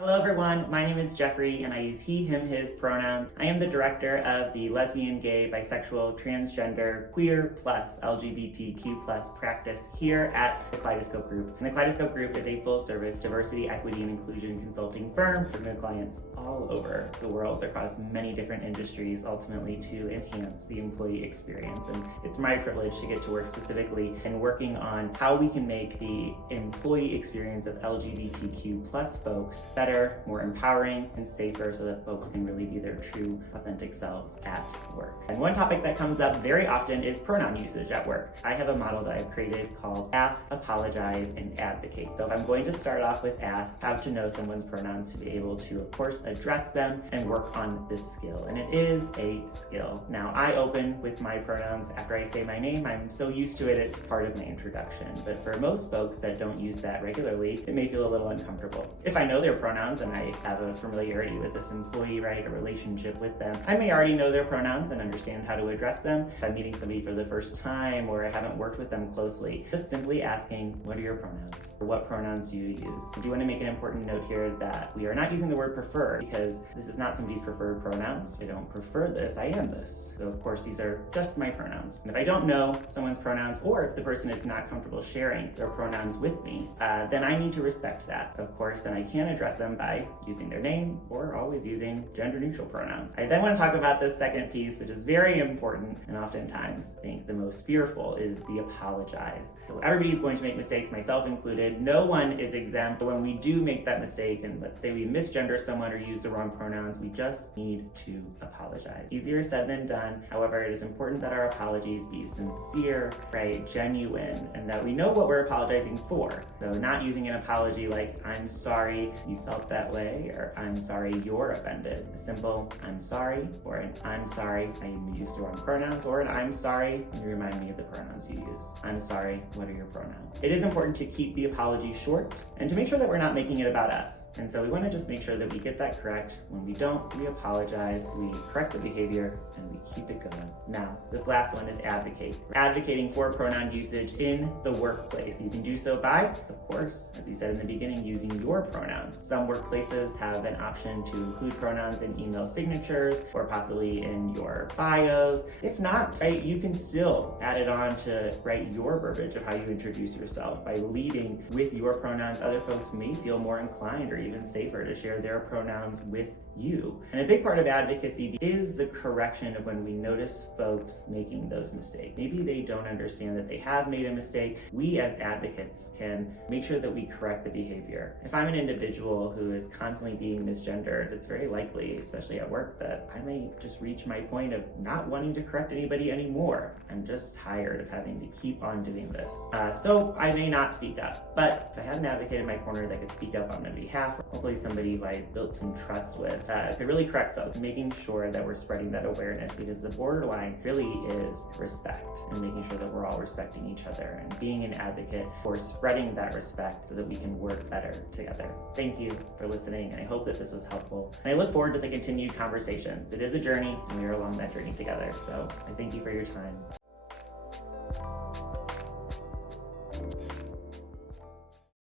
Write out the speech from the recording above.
Hello everyone, my name is Jeffrey and I use he, him, his pronouns. I am the director of the lesbian, gay, bisexual, transgender, queer, plus LGBTQ plus practice here at the Kaleidoscope Group. And the Kaleidoscope Group is a full-service diversity, equity, and inclusion consulting firm working with clients all over the world across many different industries, ultimately to enhance the employee experience. And it's my privilege to get to work specifically in working on how we can make the employee experience of LGBTQ plus folks better, more empowering, and safer so that folks can really be their true, authentic selves at work. And one topic that comes up very often is pronoun usage at work. I have a model that I've created called Ask, Apologize, and Advocate. So if I'm going to start off with ask, how to know someone's pronouns to be able to, of course, address them and work on this skill. And it is a skill. Now, I open with my pronouns after I say my name. I'm so used to it, it's part of my introduction. But for most folks that don't use that regularly, it may feel a little uncomfortable. If I know their pronouns and I have a familiarity with this employee, right, a relationship with them, I may already know their pronouns and understand how to address them. If I'm meeting somebody for the first time or I haven't worked with them closely, just simply asking, what are your pronouns? Or what pronouns do you use? I do want to make an important note here that we are not using the word prefer because this is not somebody's preferred pronouns. I don't prefer this, I am this. So of course, these are just my pronouns. And if I don't know someone's pronouns or if the person is not comfortable sharing their pronouns with me, then I need to respect that, of course, and I can address them by using their name or always using gender-neutral pronouns. I then want to talk about this second piece, which is very important and oftentimes I think the most fearful, is the apologize. So everybody's going to make mistakes, myself included. No one is exempt. But when we do make that mistake and let's say we misgender someone or use the wrong pronouns, we just need to apologize. Easier said than done. However, it is important that our apologies be sincere, right, genuine, and that we know what we're apologizing for. So not using an apology like, I'm sorry you felt that way, or I'm sorry you're offended. A simple I'm sorry, or an I'm sorry I used the wrong pronouns, or an I'm sorry and you remind me of the pronouns you use. I'm sorry, what are your pronouns? It is important to keep the apology short and to make sure that we're not making it about us. And so we want to just make sure that we get that correct. When we don't, we apologize, we correct the behavior, and we keep it going. Now, this last one is advocate. We're advocating for pronoun usage in the workplace. You can do so by, of course, as we said in the beginning, using your pronouns. Some workplaces have an option to include pronouns in email signatures or possibly in your bios. If not, right, you can still add it on to write your verbiage of how you introduce yourself. By leading with your pronouns, other folks may feel more inclined or even safer to share their pronouns with you. And a big part of advocacy is the correction of when we notice folks making those mistakes. Maybe they don't understand that they have made a mistake. We as advocates can make sure that we correct the behavior. If I'm an individual who is constantly being misgendered, it's very likely, especially at work, that I may just reach my point of not wanting to correct anybody anymore. I'm just tired of having to keep on doing this. So I may not speak up, but if I had an advocate in my corner that could speak up on my behalf, hopefully somebody who I built some trust with, could really correct folks, making sure that we're spreading that awareness, because the borderline really is respect and making sure that we're all respecting each other and being an advocate for spreading that respect so that we can work better together. Thank you for listening, and I hope that this was helpful. And I look forward to the continued conversations. It is a journey, and we are along that journey together. So I thank you for your time.